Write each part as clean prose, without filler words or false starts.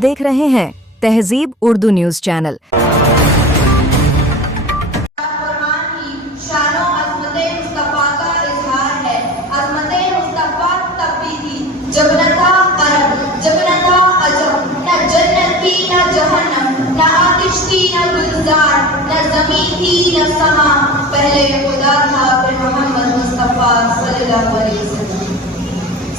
देख रहे हैं तहजीब उर्दू न्यूज चैनल। जब न था अरब, जब न था अजम, न जन्नत थी न जहन्नम, न आतिश थी न गुलजार, न ज़मीन थी न समा, पहले खुदा था फिर मोहम्मद मुस्तफ़ा सल्लल्लाहु अलैहि वसल्लम।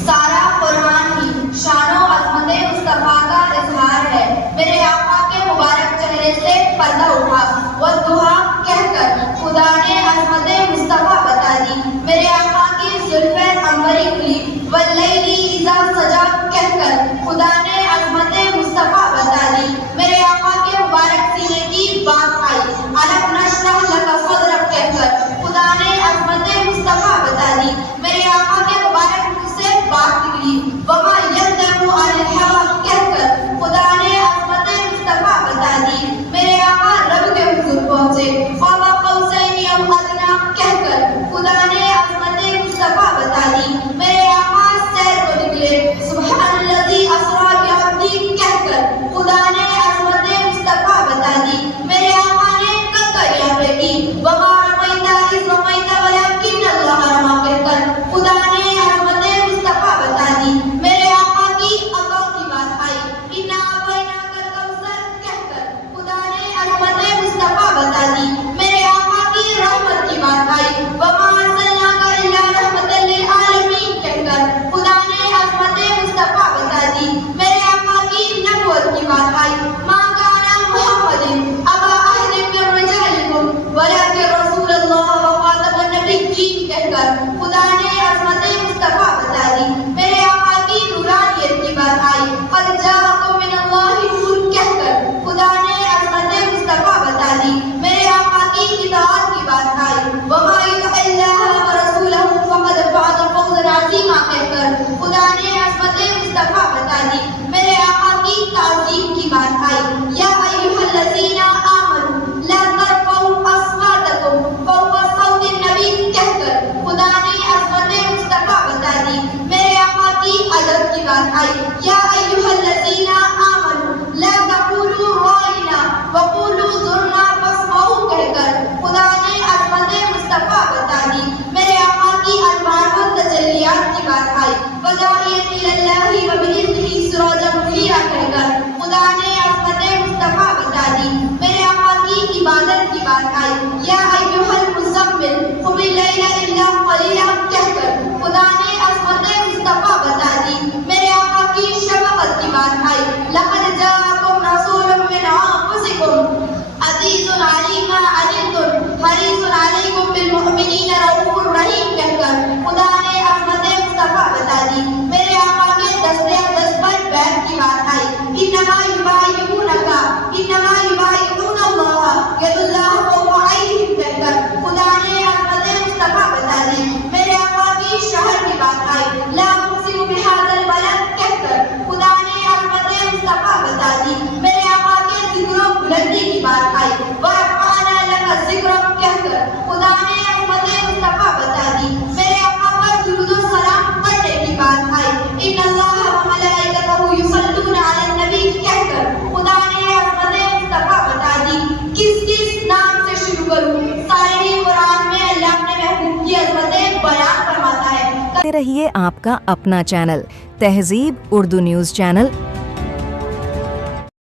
सारा कुरान ही शानो अज़मत मुस्तफ़ा का इज़हार है। मेरे आका के मुबारक चेहरे से पर्दा उठा, वद्दुहा कहकर खुदा ने अज़मत मुस्तफ़ा बता दी। मेरे आका की ज़ुल्फ़े अंबरी खुली, वल्लैली इज़ा सजा कहकर खुदा ने अज़मत मुस्तफ़ा बता दी। मेरे आका के मुबारक सीने की बात आई, अलम नशरह लका सदरक कहकर खुदा ने अज़मत मुस्तफ़ा बता दी। मेरे आका के मुबारक मुँह से बात निकली, वमा यंतकु अनिल हवा कहकर खुदा ने अज़मत मुस्तफ़ा बता दी। मेरे आका रब के हुज़ूर पहुँचे, क़ाब क़ौसैन औ अदना कहकर खुदा ने अज़मत मुस्तफ़ा बता दी। मेरे आका सैर को निकले, सुब्हानल्लज़ी असरा बिअब्दी कहकर खुदा ने अज़मत मुस्तफ़ा बता दी। मेरे आका ने कंकरियां फेंकी, वमा रमैता इज़ रमैता वलाकिन्नल्लाह रमा कहकर खुदा ने अज़मत मुस्तफ़ा बता दी। मेरे आका की अता की बात आई, इन्ना अतैनाकल कौसर कहकर खुदा ने अज़मत मुस्तफ़ा बता दी। मेरे आका की रहमत की बात आई, वमा अर्सलनाका इल्ला रहमतल लिल आलमीन कहकर खुदा ने अज़मत मुस्तफ़ा बता दी। मेरे आका की नबुवत की बात आई, मा काना मुहम्मदिन अबा अहदिन मिन रिजालिकुम वलाकिन रसूलल्लाह व खातमुन नबिय्यीन कहकर खुदा ने अज़मत मुस्तफ़ा बता दी। मेरे आका की नूरानियत की बात आई, क़द जाअकुम मिनल्लाहि नूर कहकर खुदा ने अज़मत मुस्तफ़ा बता दी। मेरे आका की इताअत की बात आई, वमा युतिअल्लाह व रसूलहु फ़क़द फ़ाज़ फ़ौज़न अज़ीमा कहकर खुदा ने अज़मत मुस्तफ़ा बता दी। मेरे आका की ताज़ीम की बात आई, या अय्युहल्लज़ीना आमनू ला तरफ़ऊ अस्वातकुम फ़ौक़ा सौतिन नबी कहकर खुदा ने अज़मत मुस्तफ़ा बता दी। मेरे आका की अदब की बात आई, या अय्युहल्लज़ीना आमनू ला तक़ूलू राइना वक़ूलू ज़ुरना वस्मऊ कहकर खुदा ने अज़मत मुस्तफ़ा बता दी। मेरे आका की अनवार व तजल्लियात की बात आई, वदाइयन इलल्लाहि व बिइज़्निही सिराजन मुनीरा कहकर खुदा ने अज़मत मुस्तफ़ा बता दी। मेरे आका की इबादत की बात आई, या अय्युहल मुज़म्मिल क़ुमिल लैला इल्ला क़लीला कहकर खुदा ने अज़मत मुस्तफ़ा बता दी। मेरे आका की शफ़क़त की बात आई, लक़द जाअकुम रसूलुम मिन अनफुसिकुम अज़ीज़ुन अलैहि मा अनित्तुम हरीसुन अलैकुम बिल मुमिनीना रऊफ़ुर रहीम कहकर खुदा ने अज़मत मुस्तफ़ा बता दी। मेरे आका के दस्ते अक़दस पर बैत की बात आई, इन्नमा युबाय्यूनका इन्नमा युबाय्यूनल्लाह यदुल्लाह फ़ौक़ा अयदीहिम कहकर खुदा ने अज़मत मुस्तफ़ा बता दी। मेरे आका की शहर की बात आई, ला उक़सिमु बिहाज़ल बलद कहकर खुदा ने अज़मत मुस्तफ़ा बता दी। मेरे आका के ज़िक्र बुलंदी की बात आई, व रफ़अना लका ज़िक्रक कहकर खुदा ने अज़मत मुस्तफ़ा बता दी। मेरे आका पर दुरूद व सलाम पढ़ने की बात आई, इन्नल्लाह व मलाइकतहु युसल्लूना अलन नबी कहकर खुदा ने अज़मत मुस्तफ़ा बता दी। किस नाम से शुरू करूं? सारे ही कुरान में अल्लाह अपने महबूब की अज़मतें बयान फरमाता है। रहिए आपका अपना चैनल तहजीब उर्दू न्यूज चैनल।